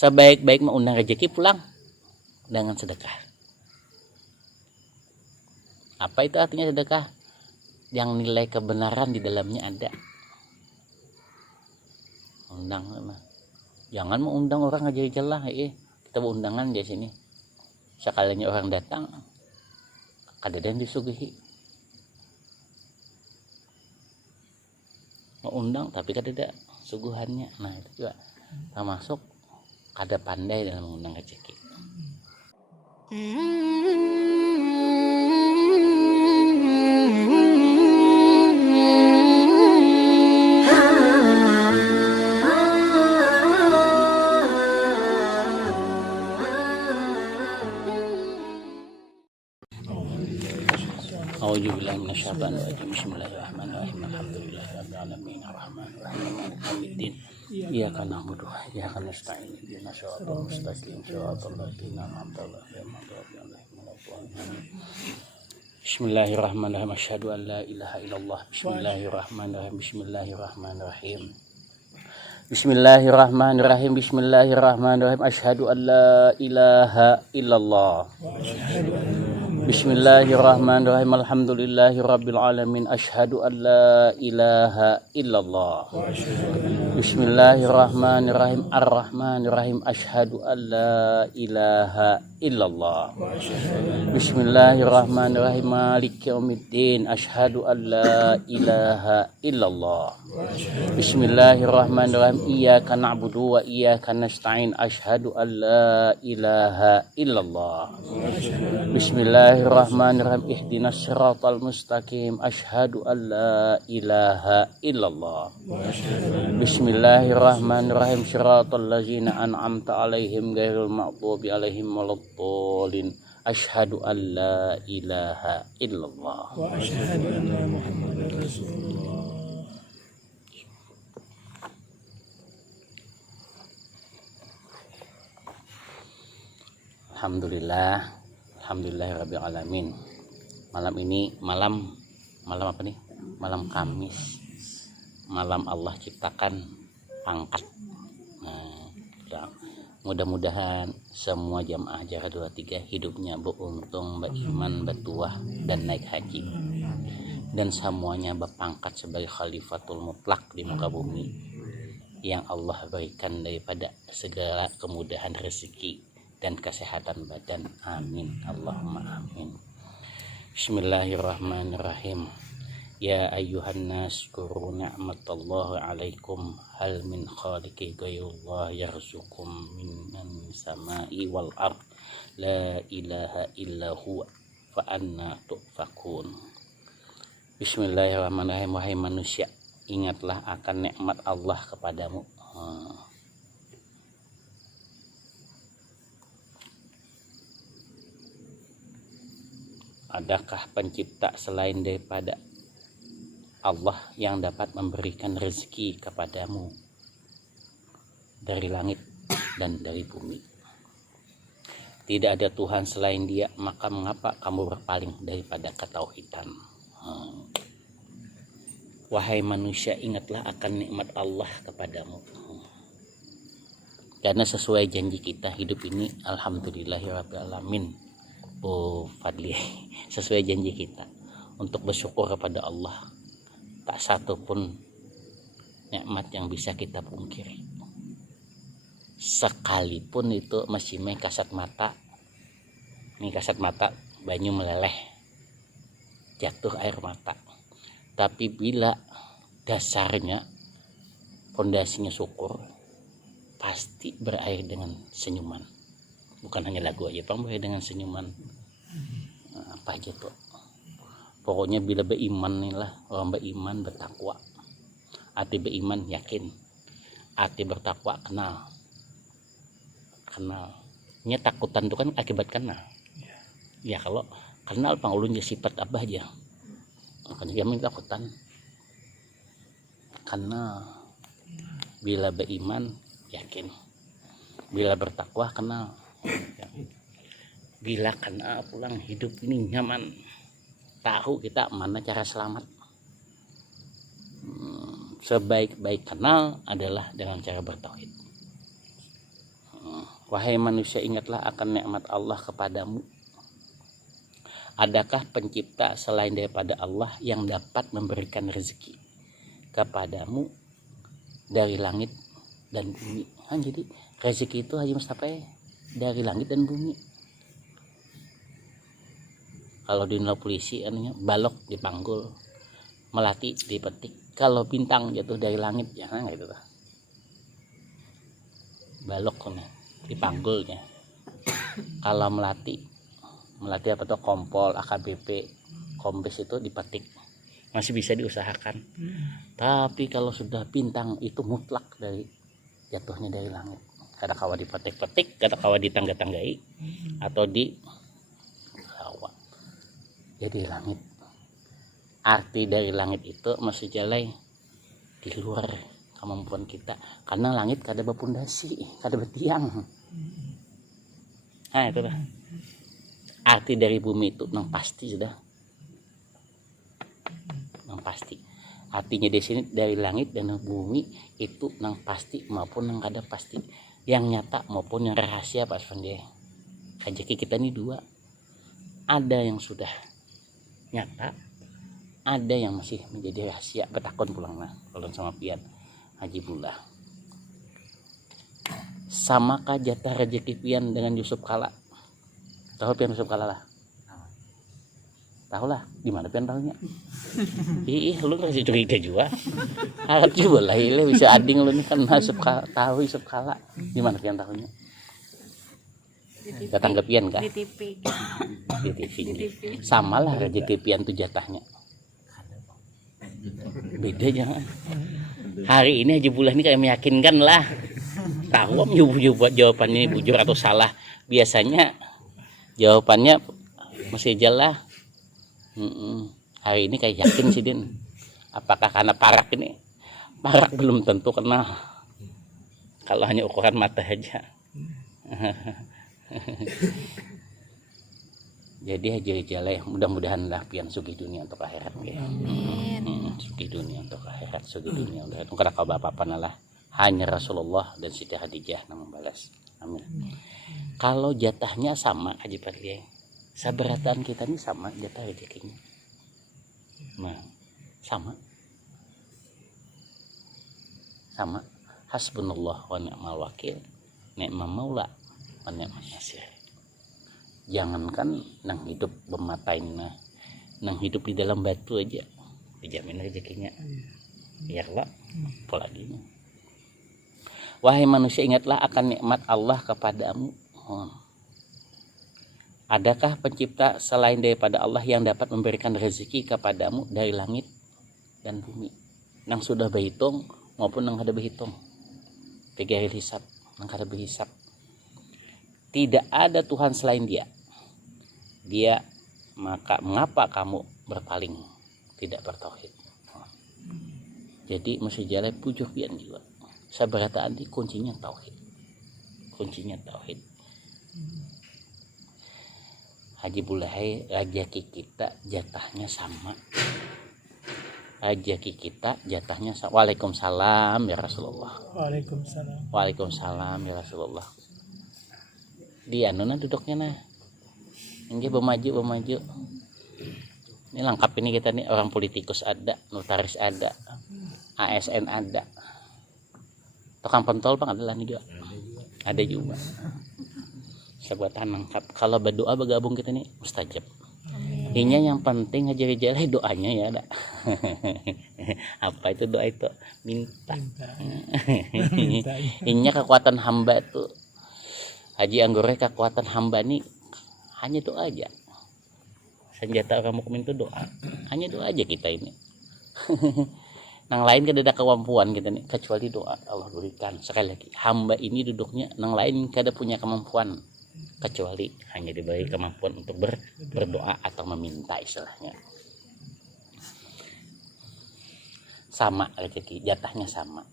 Sebaik-baik mengundang rezeki pulang dengan sedekah. Apa itu artinya sedekah? Yang nilai kebenaran di dalamnya ada. Undang, jangan mengundang orang aja lah, kita undangan di sini. Sekalinya orang datang, kadang disuguhi. Mengundang tapi kadang suguhannya. Nah itu juga termasuk kada pandai dalam mengundang rezeki. A'udzubillahi minasyaitonir rajim. Bismillahirrahmanirrahim. Alhamdulillahirabbil alamin arrahmanir rahim maliki yaumiddin. Iyyaka na'budu wa iyyaka nasta'in. Ihdinas siratal mustaqim. Shiratal ladzina an'amta 'alaihim ghairil maghdubi 'alaihim. Bismillahirrahmanirrahim. Asyhadu an la ilaha illallah. Bismillahirrahmanirrahim. Bismillahirrahmanirrahim. Bismillahirrahmanirrahim. Bismillahirrahmanirrahim. Asyhadu an la ilaha illallah. Bismillahirrahmanirrahim. Alhamdulillahirabbil alamin. Asyhadu an la ilaha illallah. Bismillahirrahmanirrahim. Ar-Rahmanirrahim. Asyhadu an la ilaha illallah. Bismillahirrahmanirrahim. Maliki yaumiddin. Asyhadu an la ilaha illallah. Bismillahirrahmanirrahim. Iyyaka na'budu wa iyyaka nasta'in. Asyhadu an la ilaha illallah. Bismillahirrahmanirrahim. Ihdinas siratal mustaqim. Asyhadu an la ilaha illallah. Bismillahirrahmanirrahim. Siratal ladzina an'amta 'alaihim ghairil maghdubi 'alaihim waladdallin. Asyhadu an la ilaha illallah. Wa asyhadu anna Muhammadar Rasulullah. Alhamdulillahirabbil alamin. Malam ini malam apa nih? Malam Kamis. Malam Allah ciptakan pangkat. Nah, mudah-mudahan semua jamaah Jara 23 hidupnya beruntung, beriman, bertuah dan naik haji. Dan semuanya berpangkat sebagai khalifatul mutlak di muka bumi yang Allah berikan daripada segala kemudahan rezeki dan kesehatan badan. Amin. Allahumma amin. Bismillahirrahmanirrahim. Ya ayyuhan nas kuru ni'matallahi alaikum hal min khaliqi ghayrullah yarzukum minan sama'i wal ard la ilaha illa huwa fa anna tufakun. Bismillahirrahmanirrahim. Wahai manusia, ingatlah akan nikmat Allah kepadamu. Adakah pencipta selain daripada Allah yang dapat memberikan rezeki kepadamu dari langit dan dari bumi? Tidak ada Tuhan selain Dia, maka mengapa kamu berpaling daripada ketauhidan? Wahai manusia, ingatlah akan nikmat Allah kepadamu. Karena sesuai janji kita hidup ini, alhamdulillahirabbil alamin. Oh Fadli, sesuai janji kita untuk bersyukur kepada Allah. Tak satu pun nikmat yang bisa kita pungkiri. Sekalipun itu masih main kasat mata. Ini kasat mata, banyu meleleh, jatuh air mata. Tapi bila dasarnya, fondasinya syukur, pasti berakhir dengan senyuman. Bukan hanya lagu aja, berakhir dengan senyuman. Apa aja tuh. Pokoknya bila beriman inilah, orang beriman bertakwa. Hati beriman yakin, hati bertakwa kenal. Ini takutan itu kan akibat kenal. Ya kalau kenal pangulun ya sifat apa aja. Makanya jamin takutan. Kenal. Bila beriman yakin, bila bertakwa kenal. Bila kenal pulang hidup ini nyaman, tahu kita mana cara selamat. Sebaik-baik kenal adalah dengan cara bertauhid. Wahai manusia, ingatlah akan nikmat Allah kepadamu. Adakah pencipta selain daripada Allah yang dapat memberikan rezeki kepadamu dari langit dan bumi? Jadi rezeki itu Haji Mustafa dari langit dan bumi. Kalau di polisi anunya balok dipanggul, melati dipetik. Kalau bintang jatuh dari langit jangan gitu lah. Balok kan dipanggulnya. Kalau melati apa tuh kompol, AKBP, kombes itu dipetik. Masih bisa diusahakan. Tapi kalau sudah bintang itu mutlak dari jatuhnya dari langit. Kada kawa dipetik-petik, kada kawa ditangga-tanggai atau di rawa. Jadi langit. Arti dari langit itu masih jalai di luar kemampuan kita, karena langit kada berpondasi, kada bertiang. Nah itu lah. Arti dari bumi itu nang pasti sudah. Nang pasti. Artinya di sini dari langit dan bumi itu nang pasti maupun nang kada pasti. Yang nyata maupun yang rahasia Pak Sfandi. Rezeki kita ini dua. Ada yang sudah nyata, ada yang masih menjadi rahasia. Betakon pulang nah kalau sama pian Haji Bulah. Samakah jatah rezeki pian dengan Yusuf Kala? Tahu pian Yusuf Kala lah? Tahu lah, di mana pian tahunya? Ih, lu masih curiga juga. Harap juga lah, ile bisa ading lu nih kan Yusuf Kala, tahu Yusuf Kala. Di mana pian tahunya? Datang ke pian kah? Di TV. Di TV. Sama lah rezeki pian tuh jatahnya. Beda jangan. Hari ini Haji Bulah ini kayak meyakinkan lah. Tahu buat jawabannya bujur atau salah. Biasanya jawabannya masih jelas. Hari ini kayak yakin sih Din. Apakah karena parak ini? Parak belum tentu kenal. Kalau hanya ukuran mata aja. Jadi Haji Jalai mudah-mudahan lah pian sugih dunia untuk akhirat ya. Sugih dunia untuk akhirat, sugih dunia untuk akhirat. Kada kau apa-apa lah. Hanya Rasulullah dan Siti Khadijah yang membalas. Amin. Kalau jatahnya sama Haji Fadli, sabarataan kita ini sama jatah rezekinya. Nah, sama. Hasbunallah wa ni'mal wakil, ni'mal maula wa ni'mal nasir. Jangankan nang hidup bematain nang hidup di dalam batu aja dijamin rezekinya. Ya Allah, apalagi. Wahai manusia, ingatlah akan nikmat Allah kepadamu. Adakah pencipta selain daripada Allah yang dapat memberikan rezeki kepadamu dari langit dan bumi? Nang sudah berhitung maupun nang kada berhitung. Tiga hisab, nang kada berhisab. Tidak ada Tuhan selain Dia. Maka mengapa kamu berpaling tidak bertauhid? Jadi mesti jalan pujuk pian juga. Sabarataan di kuncinya tauhid. Haji Bulahai rezeki kita jatahnya sama. Rezeki kita jatahnya sama. Waalaikumsalam ya Rasulullah. Waalaikumsalam ya Rasulullah. Di anuna duduknya nah. Ini bermaju. Ini lengkap ini kita nih, orang politikus ada, notaris ada, ASN ada. Tukang pentol bang adalah nih juga. Ada juga. Sebuatan lengkap. Kalau berdoa bergabung kita nih mustajab. Ini yang penting aja doanya ya ada. Apa itu doa itu? Minta. Ini kekuatan hamba tuh. Haji Anggore kekuatan hamba nih hanya doa aja. Senjata orang mukmin itu doa. Hanya doa aja kita ini. Nang lain kada ada kemampuan kita nih kecuali doa Allah berikan. Sekali lagi, hamba ini duduknya nang lain kada punya kemampuan kecuali hanya diberi kemampuan untuk berdoa atau meminta istilahnya. Sama rezeki, jatahnya sama.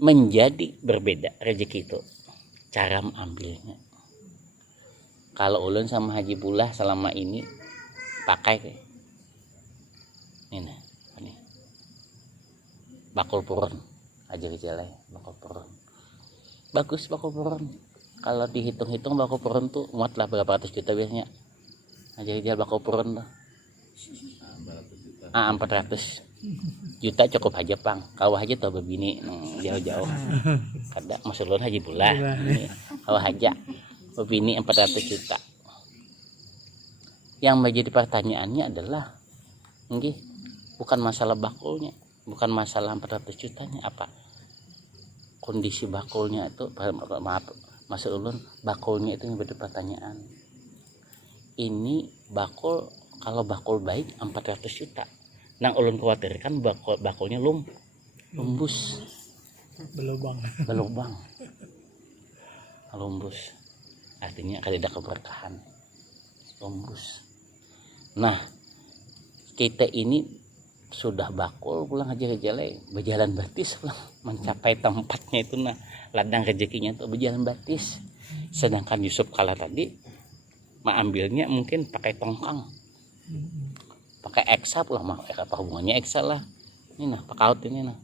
Menjadi berbeda rezeki itu cara mengambilnya. Kalau ulun sama Haji Bulah selama ini pakai ini bakul purun aja Jalai, bakul purun bagus, bakul purun Kalau dihitung-hitung bako purun tuh muat lah berapa ratus juta biasanya. Jadi bako purun tuh 400 juta cukup aja pang. Kau aja tuh bebini jauh-jauh. Kada masuk ulun haji bulah. Kau aja bebini 400 juta. Yang menjadi pertanyaannya adalah bukan masalah bakulnya, bukan masalah 400 jutanya, apa kondisi bakulnya itu. Maaf, maksud ulun bakulnya itu yang menjadi pertanyaan. Ini bakul, kalau bakul baik 400 juta. Nang ulun khawatirkan bakulnya lumbus, belubang, lumbus. Artinya kada keberkahan, lumbus. Nah, kita ini sudah bakul pulang aja berjalan batis pulang mencapai tempatnya itu, nah ladang rezekinya tuh berjalan batis. Sedangkan Yusuf kala tadi ambilnya mungkin pakai tongkang, pakai eksa pulang, mah apa hubungannya eksa lah ini nah pakaut ini nah.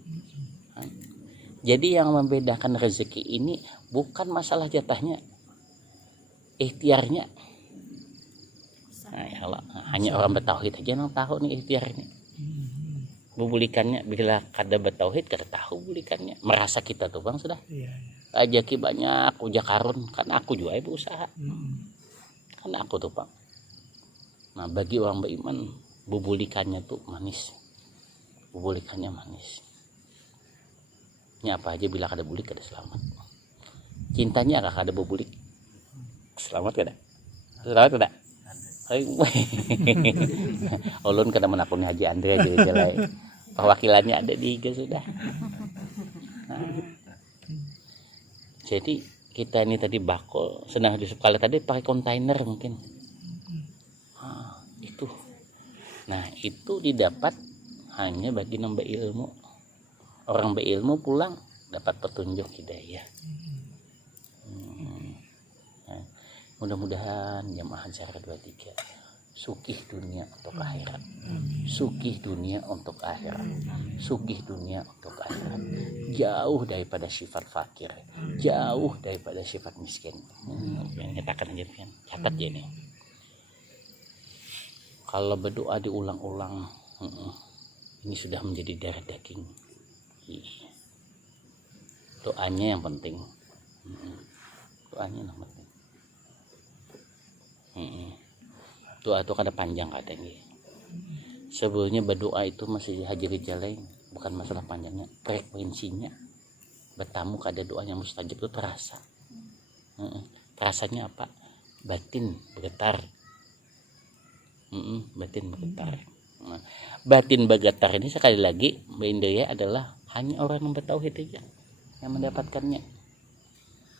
Jadi yang membedakan rezeki ini bukan masalah jatahnya, ikhtiarnya. Nah, ya Allah, hanya orang bertauhid aja yang tahu nih ikhtiar ini. Bubulikannya bila kada bertauhid kada tahu bulikannya. Merasa kita tuh bang sudah rezeki banyak uja karun kan aku juga berusaha. Kan aku tuh bang. Nah bagi orang beriman bubulikannya tuh manis. Bubulikannya manis. Ini apa aja bila kada bulik kada selamat. Cintanya kada bubulik selamat kada? Selamat kada? Ulun kada menakuni Haji Andre aja jelai. Perwakilannya ada di IG sudah. Nah, jadi kita ini tadi bakul, sedang Yusuf kali tadi pakai kontainer mungkin. Itu. Nah itu didapat hanya bagi nambah ilmu. Orang berilmu pulang dapat petunjuk hidayah. Mudah-mudahan jamaah Ansar 23 sugih dunia untuk akhirat, sugih dunia untuk akhirat, sugih dunia untuk akhirat, jauh daripada sifat fakir, jauh daripada sifat miskin. Nyatakan aja pian, catat ya nih. Kalau berdoa diulang-ulang, ini sudah menjadi darah daging. Doanya yang penting, doanya yang penting. Doa itu kada panjang katanya. Sebelumnya berdoa itu masih haji gejala, bukan masalah panjangnya, frekuensinya. Bertamu kada doa yang mustajab itu terasa. Terasanya apa? Batin bergetar. Batin bergetar. Nah, batin bergetar ini sekali lagi Mbak Indria adalah hanya orang yang bertauhid aja yang mendapatkannya.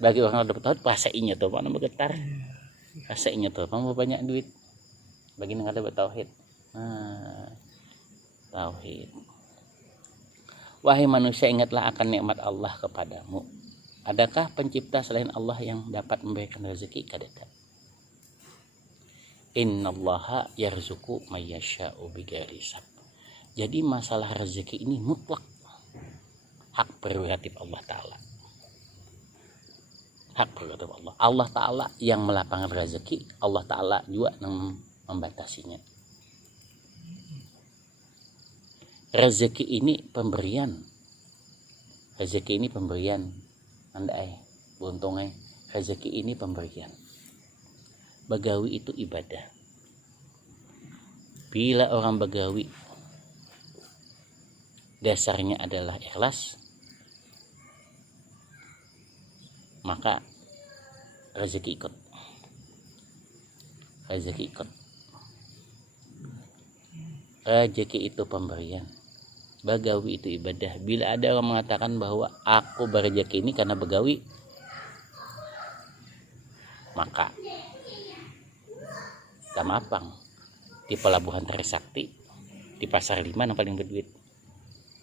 Bagi orang yang bertauhid rasainya tuh mana bergetar. Rasainya tuh mau banyak duit. Bagi yang ada bertauhid. Nah, tauhid. Wahai manusia, ingatlah akan nikmat Allah kepadamu. Adakah pencipta selain Allah yang dapat memberikan rezeki? Kadang. Innallaha yarzuqu may yasha'u bighairi hisab. Jadi masalah rezeki ini mutlak hak prerogatif Allah Ta'ala. Hak prerogatif Allah. Allah Ta'ala yang melapangkan rezeki, Allah Ta'ala juga yang membatasinya. Rezeki ini pemberian. Rezeki ini pemberian. Andai buntungnya rezeki ini pemberian. Bagawi itu ibadah. Bila orang bagawi dasarnya adalah ikhlas, maka rezeki ikut. Rezeki ikut. Rezeki itu pemberian. Bagawi itu ibadah. Bila ada orang mengatakan bahwa aku berrezeki ini karena bagawi, maka Tamapang di pelabuhan Trisakti, di pasar 5 yang paling berduit,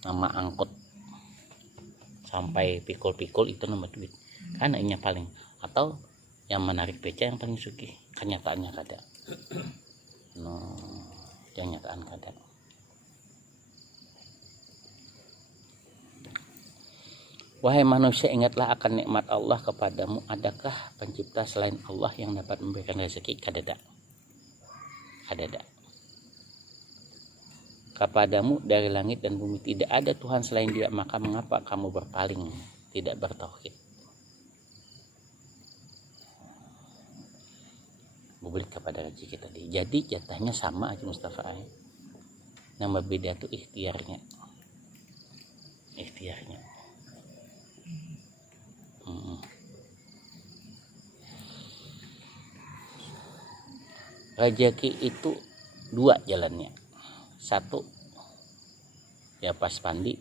nama angkut sampai pikul-pikul itu nama duit karena ini paling, atau yang menarik beca yang paling sugih. Kenyataannya kada. Yang nyataan kada. Wahai manusia, ingatlah akan nikmat Allah kepadamu. Adakah pencipta selain Allah yang dapat memberikan rezeki? Kadada. Kepadamu dari langit dan bumi tidak ada Tuhan selain Dia, maka mengapa kamu berpaling tidak bertauhid? Memberi kepada rezeki tadi. Jadi jatahnya sama aja Mustafa. Nama beda tuh ikhtiarnya. Rezeki itu dua jalannya. Satu, ya pas pandi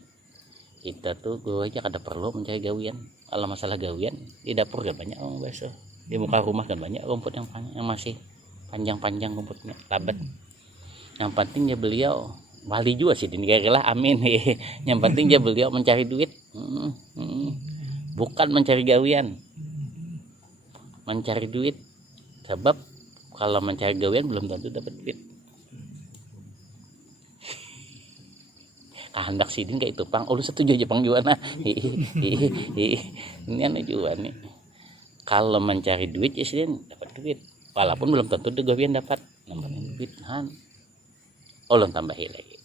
kita tuh gue aja kada perlu mencari gawian. Kalau masalah gawian di dapur gak banyak orang biasa, di muka rumah kan banyak rumput yang masih panjang-panjang rumputnya labat. Yang penting ya beliau wali juga sih ini lah, amin. Yang penting ya beliau mencari duit, bukan mencari gawian. Mencari duit, sebab kalau mencari gawian belum tentu dapat duit. Hendak sidin kayak itu pang, lu setuju aja pang juga nah. Ini aneh juga nih. Kalau mencari duit ya sidin dapat duit, walaupun belum tentu gawian dapat. Namanya duit han. Ulun tambahi lagi.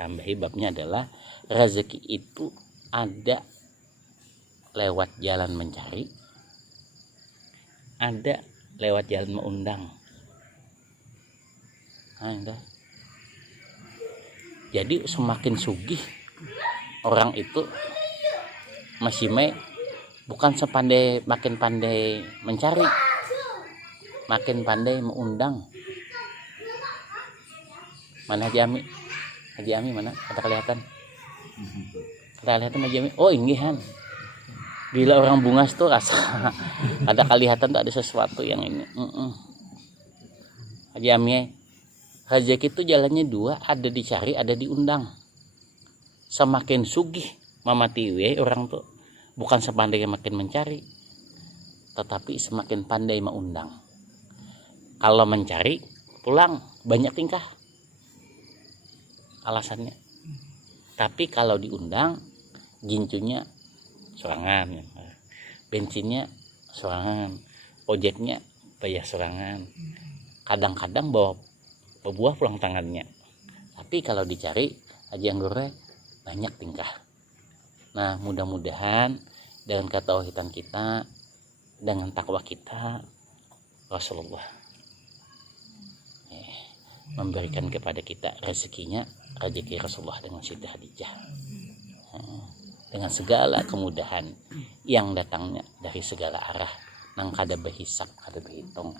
Tambahi babnya adalah rezeki itu ada lewat jalan mencari, ada lewat jalan mengundang. Jadi semakin sugih orang itu masih bukan makin pandai mencari, makin pandai mengundang. Mana Haji Ami mana? Ada kelihatan Haji Ami. Oh inggihan. Bila orang bungas tuh rasa ada kelihatan tuh ada sesuatu yang ini. Haji Ami, rezeki itu jalannya dua, ada dicari, ada diundang. Semakin sugih mamatiwe orang tuh bukan sepandai makin mencari, tetapi semakin pandai mengundang. Kalau mencari pulang banyak tingkah alasannya, tapi kalau diundang gincunya sorangan, bensinnya sorangan, ojeknya bayar sorangan, kadang-kadang bawa buah pulang tangannya. Tapi kalau dicari Haji Anggurnya banyak tingkah. Nah mudah-mudahan dengan ketauhidan kita, dengan takwa kita, Rasulullah memberikan kepada kita rezekinya, rezeki Rasulullah dengan Siti Khadijah, dengan segala kemudahan yang datangnya dari segala arah, nang kada berhisap, kada berhitung.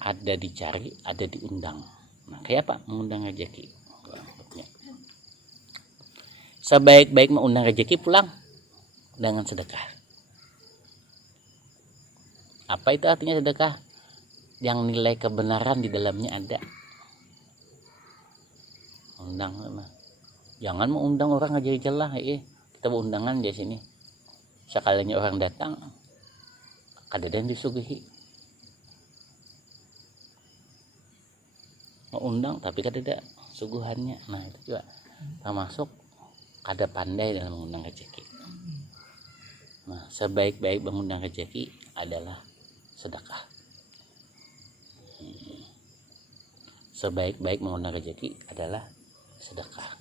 Ada dicari, ada diundang. Nah, kayak apa mengundang rezeki? Sebaik-baik mengundang rezeki pulang dengan sedekah. Apa itu artinya sedekah? Yang nilai kebenaran di dalamnya ada. Undang, jangan mengundang orang aja lah. Kita undangan di sini. Sekalinya orang datang, kadang disuguhi. Mengundang tapi kadang suguhannya. Nah itu juga termasuk kada pandai dalam mengundang rezeki. Nah sebaik-baik mengundang rezeki adalah sedekah. Sebaik-baik mengundang rezeki adalah sedekah.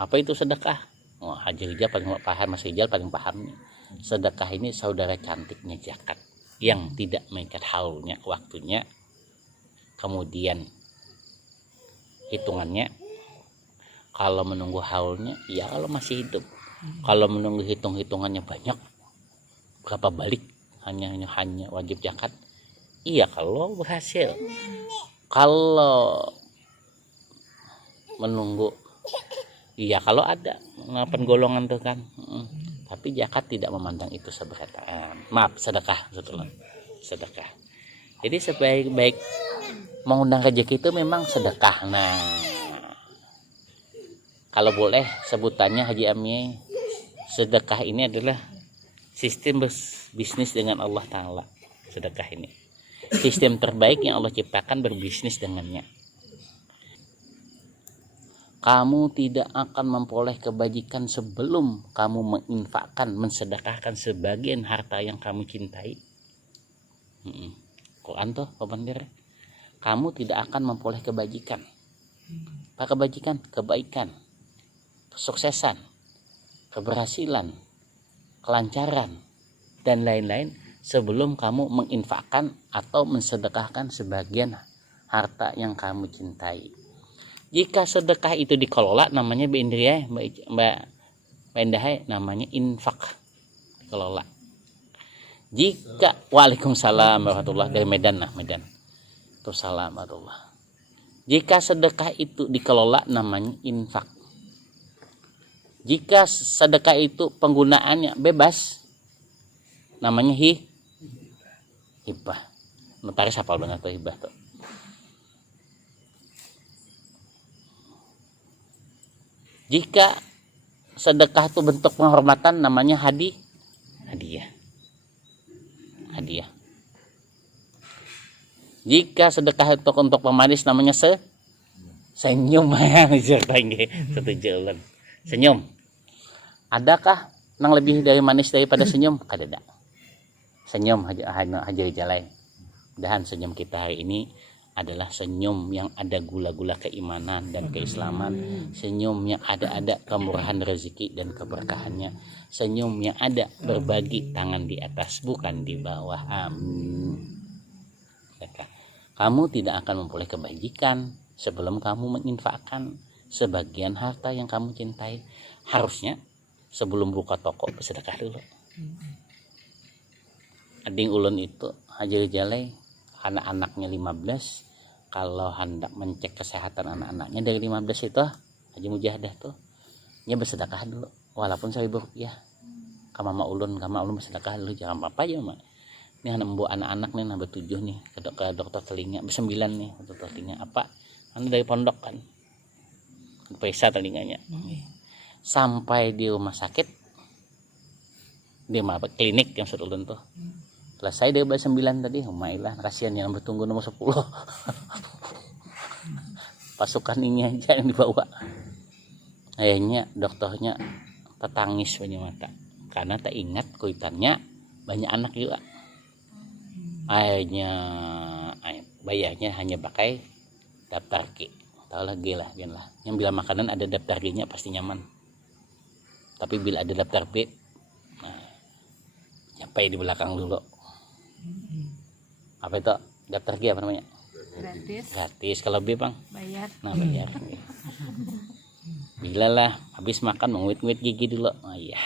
Apa itu sedekah? Haji Rijal paling paham, Mas Rijal paling paham nih. Sedekah ini saudara cantiknya zakat yang tidak mengikat haulnya, waktunya, kemudian hitungannya. Kalau menunggu haulnya, ya kalau masih hidup. Kalau menunggu hitungannya banyak, berapa balik hanya wajib zakat. Iya kalau berhasil. Kalau menunggu, iya kalau ada 8 golongan tuh kan. Tapi zakat tidak memandang itu seberat. Sedekah sebetulnya. Sedekah. Jadi sebaik-baik mengundang rezeki itu memang sedekah. Nah, kalau boleh sebutannya Haji Ami, sedekah ini adalah sistem bisnis dengan Allah Ta'ala. Sedekah ini sistem terbaik yang Allah ciptakan berbisnis dengannya. Kamu tidak akan memperoleh kebajikan sebelum kamu menginfakkan, mensedekahkan sebagian harta yang kamu cintai. Quran tuh komandir. Kamu tidak akan memperoleh kebajikan. Apa kebajikan? Kebaikan, kesuksesan, keberhasilan, kelancaran, dan lain-lain sebelum kamu menginfakkan atau mensedekahkan sebagian harta yang kamu cintai. Jika sedekah itu dikelola, namanya Mbak Indahai, namanya infak, dikelola. Jika Waalaikumsalam warahmatullahi dari Medan. Waalaikumsalam warahmatullahi. Jika sedekah itu dikelola, namanya infak. Jika sedekah itu penggunaannya bebas, namanya hibah. Notaris hafal banget tuh hibah tuh. Jika sedekah itu bentuk penghormatan, namanya hadiah. Jika sedekah itu untuk pemanis, namanya senyum. Senyum. Adakah yang lebih dari manis daripada senyum? Kada. Senyum hajar jalai. Mudahan senyum kita hari ini adalah senyum yang ada gula-gula keimanan dan keislaman, senyum yang ada kemurahan rezeki dan keberkahannya, senyum yang ada berbagi tangan di atas bukan di bawah. Amin. Kamu tidak akan memperoleh kebajikan sebelum kamu menginfakkan sebagian harta yang kamu cintai. Harusnya sebelum buka toko bersedekah dulu. Ading ulun itu hajar jalai, anak-anaknya 15. Kalau hendak mencek kesehatan anak-anaknya dari 15 itu Haji Mujahadah tuh nya bersedekah dulu walaupun 1.000 rupiah. Mama ulun bersedekah dulu, jangan apa aja mak. Ini anak-anak nih nambah 7 nih ke dokter telinga, 9 nih dokter telinga. Apa? Anda dari pondok kan. Periksa telinganya. Sampai di rumah sakit, di klinik yang sudah ulun tuh. Selesai dari 9 tadi, umailah kasihan yang bertunggu nomor 10. Pasukan ini aja yang dibawa. Akhirnya dokternya tertangis banyak mata karena tak ingat kuitannya banyak anak juga. Akhirnya bayarnya hanya pakai daftar G. Tahu lagi lah, yang bila makanan ada daftar G-nya pasti nyaman. Tapi bila ada daftar B, nyampe di belakang dulu. Apa itu daftar G apa namanya? Gratis. Kalau B bang? Bayar. Nah bayar. Bila lah habis makan menguit-nguit gigi dulu. Iya.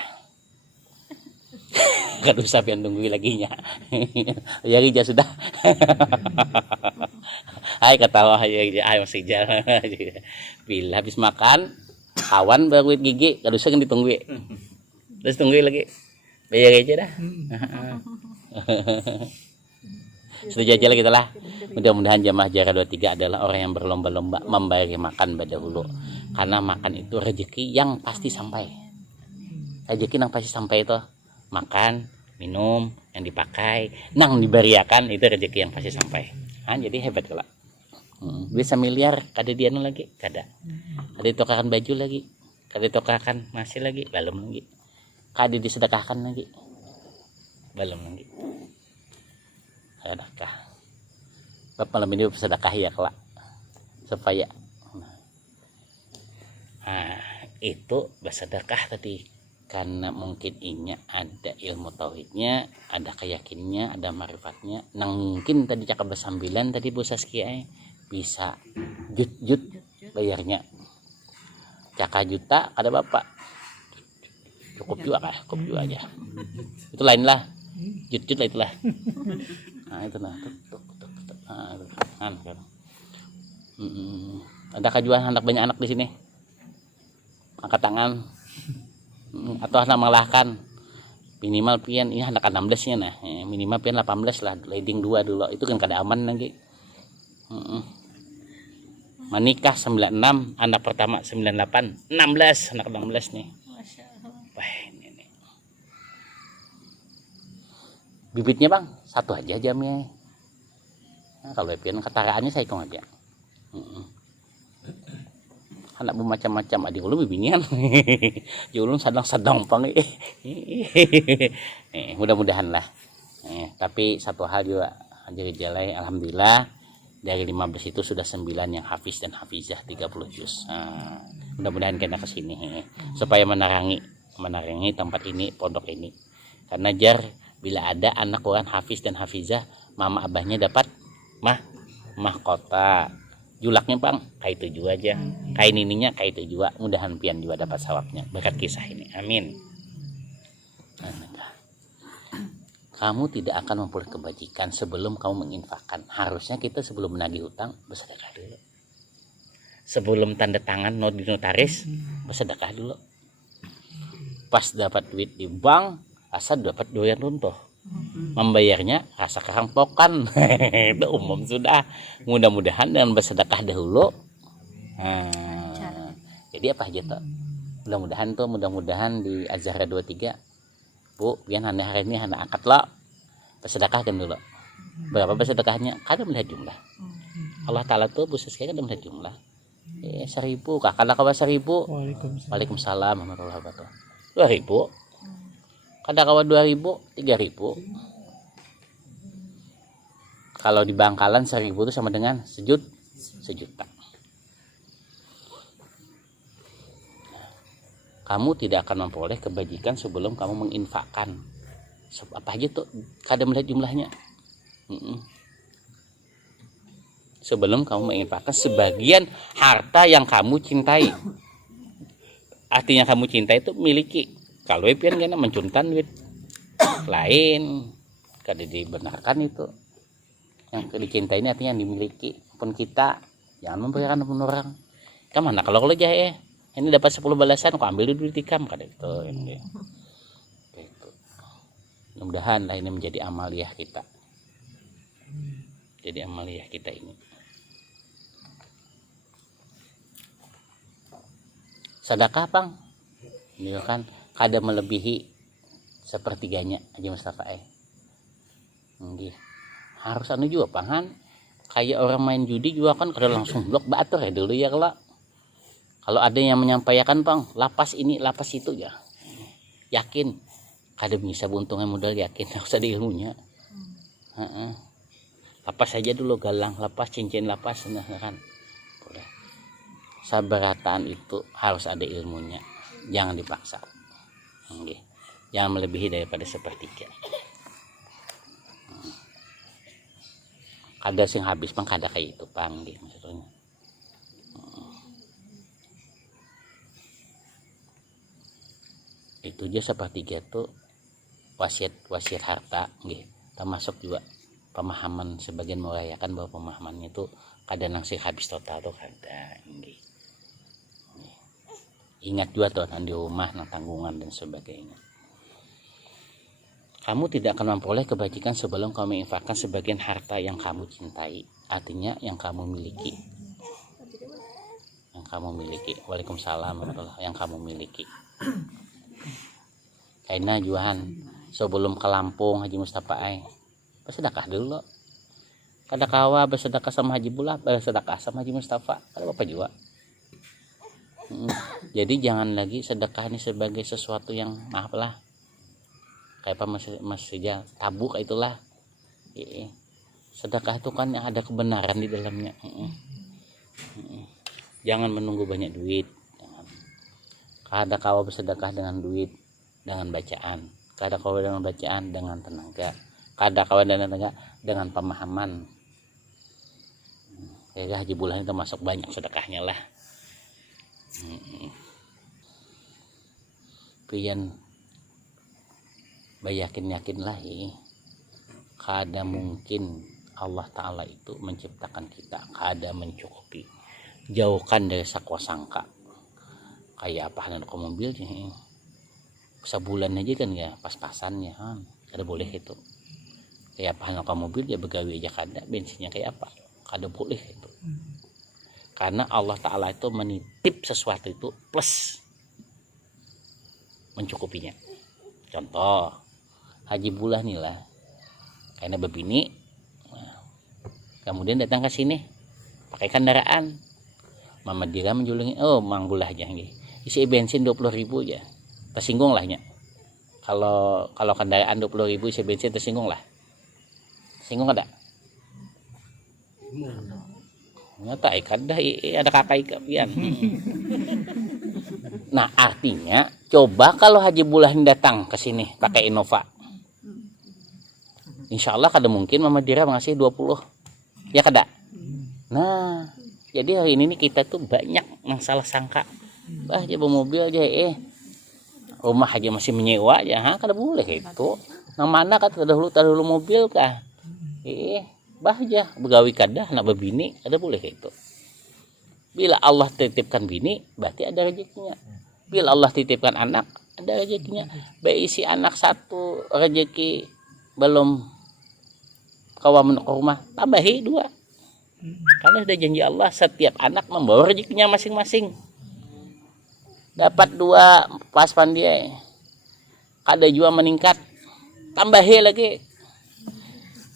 Gak usah pian tunggu lagi nya. Ya aja sudah. Hai ketawa aja masih jalan. Bila habis makan kawan berguit gigi, gak usah kan ditunggu. Terus tunggu lagi. Bayar aja dah. Sudah aja kita lah. Mudah-mudahan jamaah Jara 23 adalah orang yang berlomba-lomba memberi makan pada hulu. Karena makan itu rezeki yang pasti sampai. Rezeki yang pasti sampai itu makan, minum, yang dipakai, nang diberiakan itu rezeki yang pasti sampai. Jadi hebat kalau. Bisa miliar kada dia lagi, kada. Kada ditokakan baju lagi, kada ditokakan masih lagi, belum lagi. Kada disedekahkan lagi. Belum lagi. Sedekah. Bapak malam ini bersedekah ya kelak supaya itu bersedekah tadi karena mungkin inya ada ilmu tauhidnya, ada keyakinannya, ada marifatnya. Nang mungkin tadi cakap bersambilan tadi Bu Saskia bisa jut bayarnya. Caka juta ada bapak cukup juga aja. Itu lain lah. Jut lah itulah. Itu nah ada kajuan anak banyak anak di sini angkat tangan atau anak mengalahkan minimal pian ini anak 16 nya nah minimal pian 18 lah leading 2 dulu itu kan kada aman lagi. Menikah 96 anak pertama 98 16 anak 16 nih. Wah ini bibitnya bang satu aja jamnya Nah, kalau pian ketaraannya saya kong pian. Anak bermacam-macam adik ulun bibinian. Ulun sadang-sadang pang. Mudah-mudahan lah. Tapi satu hal juga jadi jalai alhamdulillah dari 15 itu sudah 9 yang hafiz dan hafizah 30 juz. Mudah-mudahan kena ke sini supaya menerangi tempat ini, pondok ini. Karena jar bila ada anak orang hafiz dan hafizah, mama abahnya dapat mahkota. Julaknya Bang, kayak itu juga aja. Kain ininya kayak itu juga. Mudahan pian juga dapat sawabnya berkat kisah ini. Amin. Kamu tidak akan memperoleh kebajikan sebelum kamu menginfakkan. Harusnya kita sebelum menagih hutang bersedekah dulu. Sebelum tanda tangan di notaris bersedekah dulu. Pas dapat duit di bank, asal dapat doyan runtuh. Membayarnya rasa kerampokan. Itu umum sudah. Mudah-mudahan dengan bersedekah dahulu. Jadi apa aja tuh? Mudah-mudahan di Azhara 23 Bu, biar hari ini anak akad lo bersedekahkan dulu. Berapa bersedekahnya? Kada melihat jumlah. Allah Ta'ala tuh khusus kada melihat jumlah. 1.000 kah? Kada kawa 1.000. Waalaikumsalam warahmatullahi wabarakatuh. 2.000. Kada kawa 2.000, 3.000. Kalau di Bangkalan 1.000 itu sama dengan sejuta. Kamu tidak akan memperoleh kebajikan sebelum kamu menginfakkan. Apa aja tuh? Kada melihat jumlahnya. Sebelum kamu menginfakkan sebagian harta yang kamu cintai. Artinya kamu cintai itu miliki. Kalau pian kena mencuntan duit lain, kada dibenarkan itu. Yang dicintai ini artinya yang dimiliki. Pun kita jangan memberikan orang. Kemana kalau jahe? Ini dapat 10 balasan, kok ambil duit tikam kada itu. Mudah-mudahan lah ini menjadi amaliyah kita. Jadi amaliyah kita ini. Sedekah Bang. Ini kan kada melebihi sepertiganya Haji Mustafa harus juga pangan kayak orang main judi juga kan kada langsung blok batur ya dulu ya kalau ada yang menyampaikan Bang lapas ini lapas itu ya yakin kada bisa beruntungnya modal yakin harus ada ilmunya lapas saja dulu galang lapas cincin lapas nah kan sabarataan itu harus ada ilmunya jangan dipaksa. Jangan melebihi daripada sepertiga. Kada sing habis Bang kada kayak itu Bang maksudnya. Itu aja sepertiga tuh wasiat harta termasuk juga pemahaman sebagian merayakan bahwa pemahamannya itu kada nang sing habis total tuh kada Ingat juga tuh di rumah nang tanggungan dan sebagainya. Kamu tidak akan memperoleh kebajikan sebelum kamu menginfakkan sebagian harta yang kamu cintai. Artinya yang kamu miliki. Waalaikumsalam warahmatullahi yang kamu miliki. Karena Juhan sebelum ke Lampung Haji Mustafa bersedekah dulu. Kada kawa bersedekah sama Haji Bula, bersedekah sama Haji Mustafa. Kada apa juga. Jadi jangan lagi sedekah ini sebagai sesuatu yang maaf lah kayak apa mas saja tabu kayak itulah sedekah itu kan ada kebenaran di dalamnya. Jangan menunggu banyak duit. Kada kawa bersedekah dengan duit dengan bacaan, kada kawa dengan bacaan dengan tenaga, kada kawa dengan tenaga dengan pemahaman. Kayak Haji Bulan itu masuk banyak sedekahnya lah. Pian yakin lah kada mungkin Allah Ta'ala itu menciptakan kita kada mencukupi. Jauhkan dari sakwasangka kayak apa hendak mobil sebulan aja kan ya pas-pasannya kada boleh itu. Kayak apa hendak mobil ya begawi aja kada bensinnya kayak apa kada boleh itu. Karena Allah Ta'ala itu menitip sesuatu itu plus mencukupinya. Contoh Haji Bulah nih lah karena bebini Kemudian datang ke sini pakai kendaraan. Mama Dira menjulungi, oh manggulah aja nggih. Isi bensin 20.000 aja. Tersinggung lah nya. Kalau kendaraan 20.000 isi bensin tersinggung lah. Tersinggung ada? Nyata ikan dah ada kakak ikan. Nah, artinya coba kalau Haji Bulahin datang ke sini pakai Innova. Insya Allah kada mungkin Mama Dira ngasih 20. Ya kada? Nah, jadi hari ini kita tuh banyak yang salah sangka. Bah, aja bawa mobil aja rumah aja masih menyewa aja, kada boleh itu. Nang mana kan dahulu mobil kah? Bah aja begawi kada anak berbini, kada boleh itu. Bila Allah titipkan bini, berarti ada rezekinya. Bila Allah titipkan anak, ada rezekinya. Baik isi anak satu rezeki belum kawan ke rumah, tambahi 2. Karena sudah janji Allah setiap anak membawa rezekinya masing-masing. Dapat 2 pas pandai, kada jua meningkat, tambahi lagi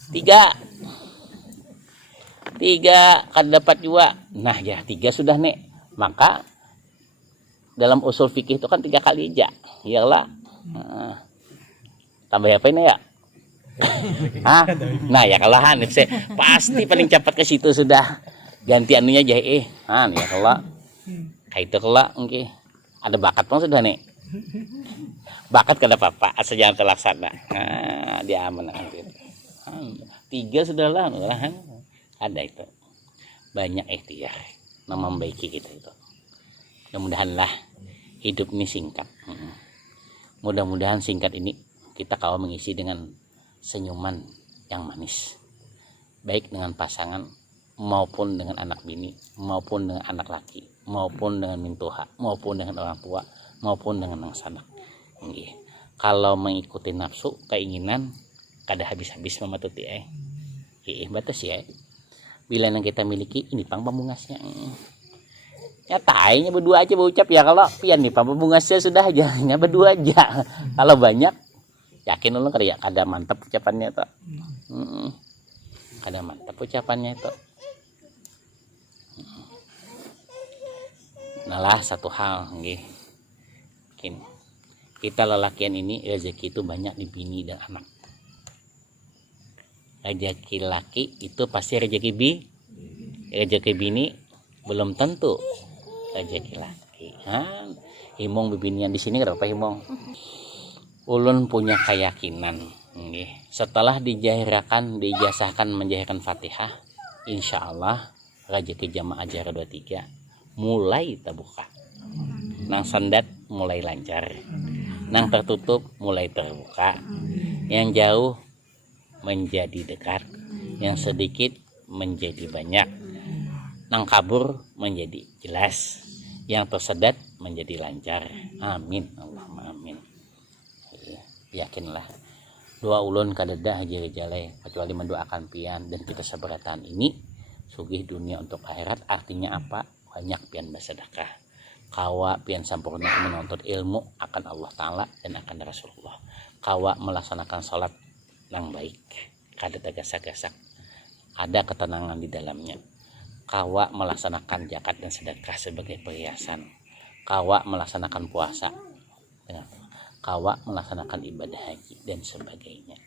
3 kada dapat jua. Nah ya 3 sudah nek. Maka dalam usul fikih itu kan 3 kali ija. Iyalah. Tambah apa ini ya? Nah ya kalau Hanif saya pasti paling cepat ke situ sudah ganti anunya jahe. Ya kalau kayak itu kalau okay. Ada bakat pun sudah nih. Bakat kada apa-apa asal jangan terlaksana. Dia aman nanti. 3 sudahlah ada itu. Banyak ikhtiar membaiki kita itu. Mudah-mudahanlah hidup ini singkat. Mudah-mudahan singkat ini kita kau mengisi dengan senyuman yang manis, baik dengan pasangan maupun dengan anak bini, maupun dengan anak laki, maupun dengan mintuha, maupun dengan orang tua, maupun dengan anak sanak. Kalau mengikuti nafsu keinginan kada habis-habis mematuti batas ya. Bila yang kita miliki ini pang pembungasnya. Nyatainya berdua aja berucap ya kalau pian nih pang pembungasnya sudah aja, berdua aja. Kalau banyak yakin ulun kada mantap ucapannya tuh. Kada mantap ucapannya itu. Nah lah satu hal nggih. Kita lelakian ini rezeki itu banyak di bini dan anak. Rezeki laki itu pasti rezeki rezeki bini belum tentu rezeki laki. Himong bibinian di sini berapa himong? Ulun punya keyakinan setelah dijasahkan menjahirkan Fatihah, insya Allah rezeki jamaah Jara 23 mulai terbuka. Nang sandat mulai lancar, nang tertutup mulai terbuka, yang jauh menjadi dekat, yang sedikit menjadi banyak, nang kabur menjadi jelas, yang tersedat menjadi lancar. Amin, Allahumma amin. Yakinlah doa ulun kadedah jale kecuali mendoakan pian dan kita seberatan ini sugih dunia untuk akhirat. Artinya apa? Banyak pian bersedekah, kawa pian sampurna menuntut ilmu akan Allah Ta'ala dan akan Rasulullah, kawa melaksanakan sholat yang baik, kada tergasak-gasak, ada ketenangan di dalamnya, kawa melaksanakan zakat dan sedekah sebagai perhiasan, kawa melaksanakan puasa, kawa melaksanakan ibadah haji dan sebagainya.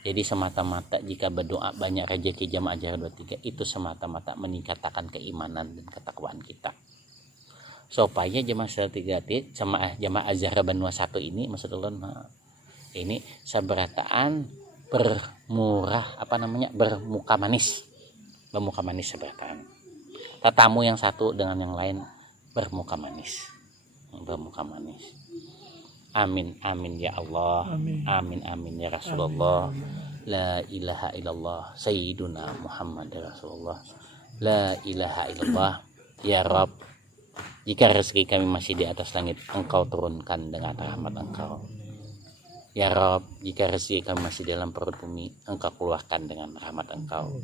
Jadi semata-mata jika berdoa banyak rezeki jamaah Jara 23 itu semata-mata meningkatkan keimanan dan ketakwaan kita. Supaya jamaah 3 sama jamaah Zahra Banua 1 ini maksud ulun ini sabarataan bermuka manis sabarataan. Tatamu yang satu dengan yang lain bermuka manis. Amin amin ya Allah. Amin amin ya Rasulullah. La ilaha illallah sayyiduna Muhammad Rasulullah. La ilaha illallah ya Rabb. Jika rezeki kami masih di atas langit, Engkau turunkan dengan rahmat Engkau. Ya Rabb, jika rezeki kami masih dalam perut bumi, Engkau keluarkan dengan rahmat Engkau.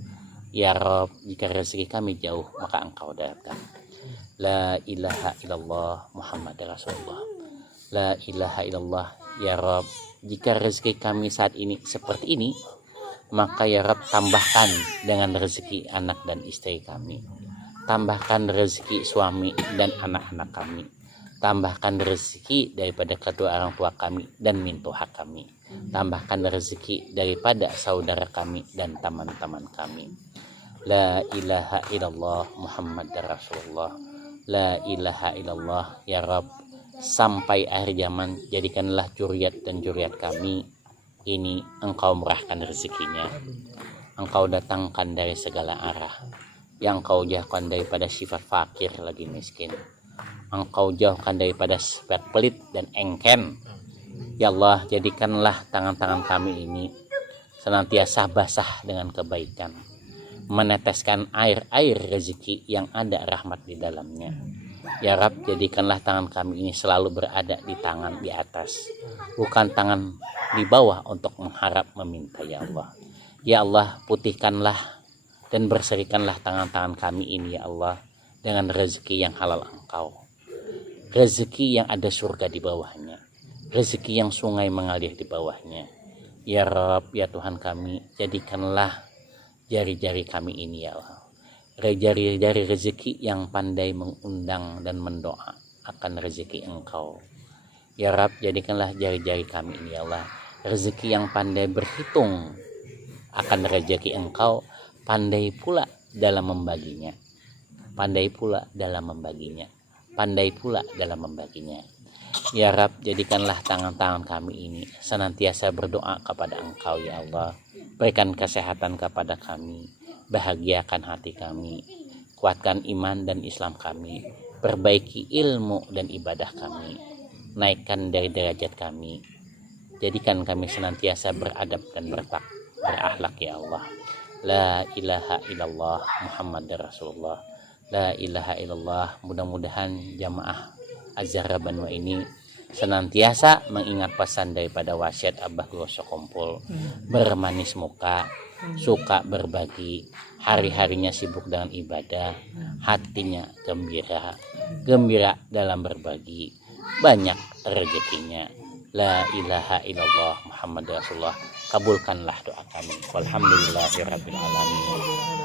Ya Rabb, jika rezeki kami jauh, maka Engkau datang. La ilaha illallah Muhammad Rasulullah. La ilaha illallah ya Rabb. Jika rezeki kami saat ini seperti ini, maka ya Rabb tambahkan dengan rezeki anak dan istri kami, tambahkan rezeki suami dan anak-anak kami, tambahkan rezeki daripada kedua orang tua kami dan mintuha kami, tambahkan rezeki daripada saudara kami dan teman-teman kami. La ilaha illallah Muhammad Rasulullah. La ilaha illallah ya Rabb. Sampai akhir zaman jadikanlah zuriat dan zuriat kami ini Engkau murahkan rezekinya, Engkau datangkan dari segala arah, yang Engkau jauhkan daripada sifat fakir lagi miskin, Engkau jauhkan daripada sifat pelit dan engken. Ya Allah, jadikanlah tangan-tangan kami ini senantiasa basah dengan kebaikan, meneteskan air-air rezeki yang ada rahmat di dalamnya. Ya Rabb, jadikanlah tangan kami ini selalu berada di tangan di atas, bukan tangan di bawah untuk mengharap meminta. Ya Allah, ya Allah, putihkanlah dan berserikanlah tangan-tangan kami ini ya Allah dengan rezeki yang halal Engkau, rezeki yang ada surga di bawahnya, rezeki yang sungai mengalir di bawahnya. Ya Rabb, ya Tuhan kami, jadikanlah jari-jari kami ini ya Allah, jari-jari rezeki yang pandai mengundang dan mendoa akan rezeki Engkau. Ya Rabb, jadikanlah jari-jari kami ini ya Allah rezeki yang pandai berhitung akan rezeki Engkau, pandai pula dalam membaginya, pandai pula dalam membaginya, pandai pula dalam membaginya. Ya Rabb, jadikanlah tangan-tangan kami ini senantiasa berdoa kepada Engkau ya Allah. Berikan kesehatan kepada kami, bahagiakan hati kami, kuatkan iman dan Islam kami, perbaiki ilmu dan ibadah kami, naikkan dari derajat kami, jadikan kami senantiasa beradab dan berakhlak ya Allah. La ilaha illallah Muhammad Rasulullah. La ilaha illallah. Mudah-mudahan jamaah Az-Zahra Banua ini senantiasa mengingat pesan daripada wasiat Abah Grosso Kompul, bermanis muka, suka berbagi, hari-harinya sibuk dengan ibadah, hatinya gembira dalam berbagi, banyak rezekinya. La ilaha illallah Muhammad Rasulullah. Kabulkanlah doa kami. Walhamdulillahirabbil alamin.